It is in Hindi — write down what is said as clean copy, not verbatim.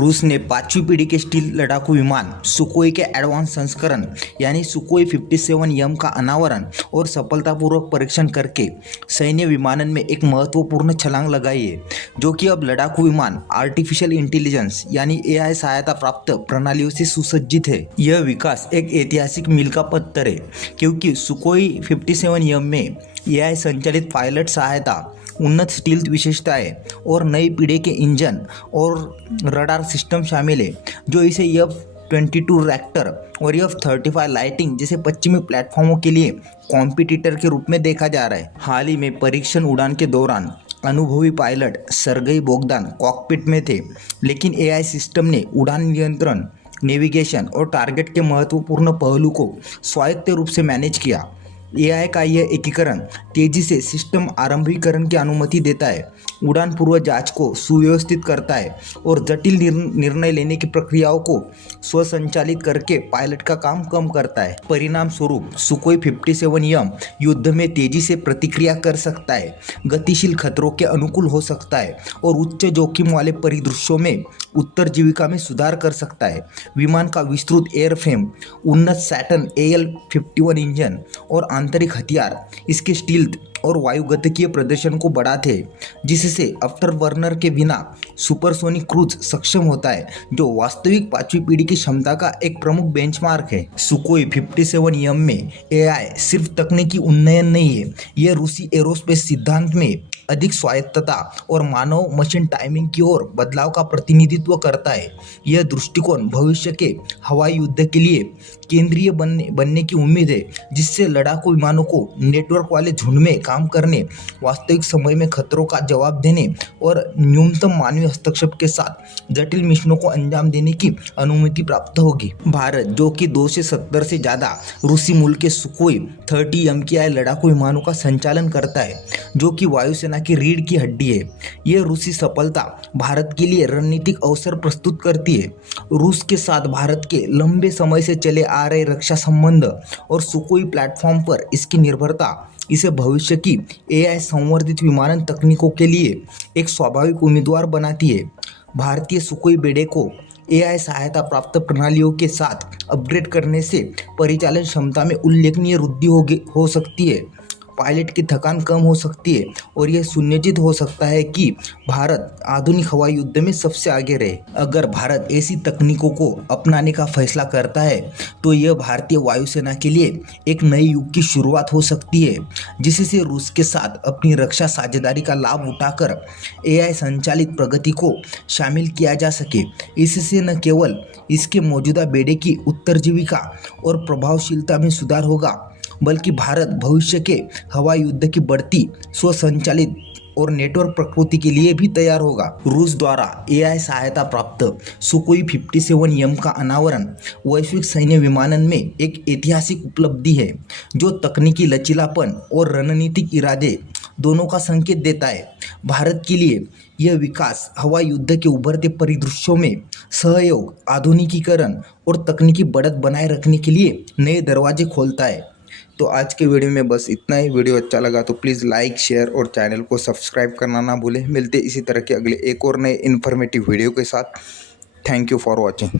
रूस ने पांचवी पीढ़ी के स्टील लड़ाकू विमान सुकोई के एडवांस संस्करण यानी सुकोई 57M का अनावरण और सफलतापूर्वक परीक्षण करके सैन्य विमानन में एक महत्वपूर्ण छलांग लगाई है, जो कि अब लड़ाकू विमान आर्टिफिशियल इंटेलिजेंस यानी AI सहायता प्राप्त प्रणालियों से सुसज्जित है। यह विकास एक ऐतिहासिक मील का पत्थर है, क्योंकि सुकोई 57M में AI संचालित पायलट सहायता, उन्नत स्टील्थ विशेषताएं और नई पीढ़ी के इंजन और रडार सिस्टम शामिल है, जो इसे F-22 रैप्टर और F-35 लाइटिंग जैसे पश्चिमी प्लेटफॉर्मों के लिए कॉम्पिटिटर के रूप में देखा जा रहा है। हाल ही में परीक्षण उड़ान के दौरान अनुभवी पायलट सर्गेई बोगदान कॉकपिट में थे, लेकिन AI सिस्टम ने उड़ान नियंत्रण, नेविगेशन और टारगेट के महत्वपूर्ण पहलू को स्वायत्त रूप से मैनेज किया। AI का यह एकीकरण तेजी से सिस्टम आरंभीकरण की अनुमति देता है, उड़ान पूर्व जांच को सुव्यवस्थित करता है और जटिल निर्णय लेने की प्रक्रियाओं को स्वसंचालित करके पायलट का काम कम करता है। परिणाम स्वरूप सुकोई 57M युद्ध में तेजी से प्रतिक्रिया कर सकता है, गतिशील खतरों के अनुकूल हो सकता है और उच्च जोखिम वाले परिदृश्यों में उत्तरजीविका में सुधार कर सकता है। विमान का विस्तृत एयरफ्रेम, उन्नत सैटर्न AL-51 इंजन और आंतरिक हथियार इसके स्टील्थ और वायुगतिकीय प्रदर्शन को बढ़ाते हैं, जिससे आफ्टर बर्नर के बिना सुपरसोनिक क्रूज सक्षम होता है, जो वास्तविक पांचवी पीढ़ी की क्षमता का एक प्रमुख बेंचमार्क है। सुकोई 57M में AI सिर्फ तकनीकी उन्नयन नहीं है, यह रूसी एरोस्पेस सिद्धांत में अधिक स्वायत्तता और मानव मशीन टाइमिंग की ओर बदलाव का प्रतिनिधित्व करता है। यह दृष्टिकोण भविष्य के हवाई युद्ध के लिए केंद्रीय बनने की उम्मीद है, जिससे लड़ाकू विमानों को नेटवर्क वाले झुंड में काम करने, वास्तविक समय में खतरों का जवाब देने और न्यूनतम मानवीय हस्तक्षेप के साथ जटिल मिशनों को अंजाम देने की अनुमति प्राप्त होगी। भारत, जो कि 270 से ज़्यादा रूसी मूल के सुकोई 30 MKI लड़ाकू विमानों का संचालन करता है, जो कि वायुसेना की रीढ़ की हड्डी है। यह रूसी सफलता भारत के लिए रणनीतिक अवसर प्रस्तुत करती है। रूस के साथ भारत के लंबे समय से चले आ रहे रक्षा संबंध और सुकोई प्लेटफॉर्म पर इसकी निर्भरता इसे भविष्य की AI संवर्धित विमानन तकनीकों के लिए एक स्वाभाविक उम्मीदवार बनाती है। भारतीय सुकोई बेड़े को AI सहायता प्राप्त प्रणालियों के साथ अपग्रेड करने से परिचालन क्षमता में उल्लेखनीय वृद्धि हो सकती है, पायलट की थकान कम हो सकती है और यह सुनिश्चित हो सकता है कि भारत आधुनिक हवाई युद्ध में सबसे आगे रहे। अगर भारत ऐसी तकनीकों को अपनाने का फैसला करता है, तो यह भारतीय वायुसेना के लिए एक नए युग की शुरुआत हो सकती है, जिससे रूस के साथ अपनी रक्षा साझेदारी का लाभ उठाकर AI संचालित प्रगति को शामिल किया जा सके। इससे न केवल इसके मौजूदा बेड़े की उत्तरजीविका और प्रभावशीलता में सुधार होगा, बल्कि भारत भविष्य के हवाई युद्ध की बढ़ती स्वसंचालित और नेटवर्क प्रकृति के लिए भी तैयार होगा। रूस द्वारा AI सहायता प्राप्त सुकोई 57M का अनावरण वैश्विक सैन्य विमानन में एक ऐतिहासिक उपलब्धि है, जो तकनीकी लचीलापन और रणनीतिक इरादे दोनों का संकेत देता है। भारत के लिए यह विकास हवाई युद्ध के उभरते परिदृश्यों में सहयोग, आधुनिकीकरण और तकनीकी बढ़त बनाए रखने के लिए नए दरवाजे खोलता है। तो आज के वीडियो में बस इतना ही। वीडियो अच्छा लगा तो प्लीज़ लाइक, शेयर और चैनल को सब्सक्राइब करना ना भूलें। मिलते इसी तरह के अगले एक और नए इन्फॉर्मेटिव वीडियो के साथ। Thank you for watching.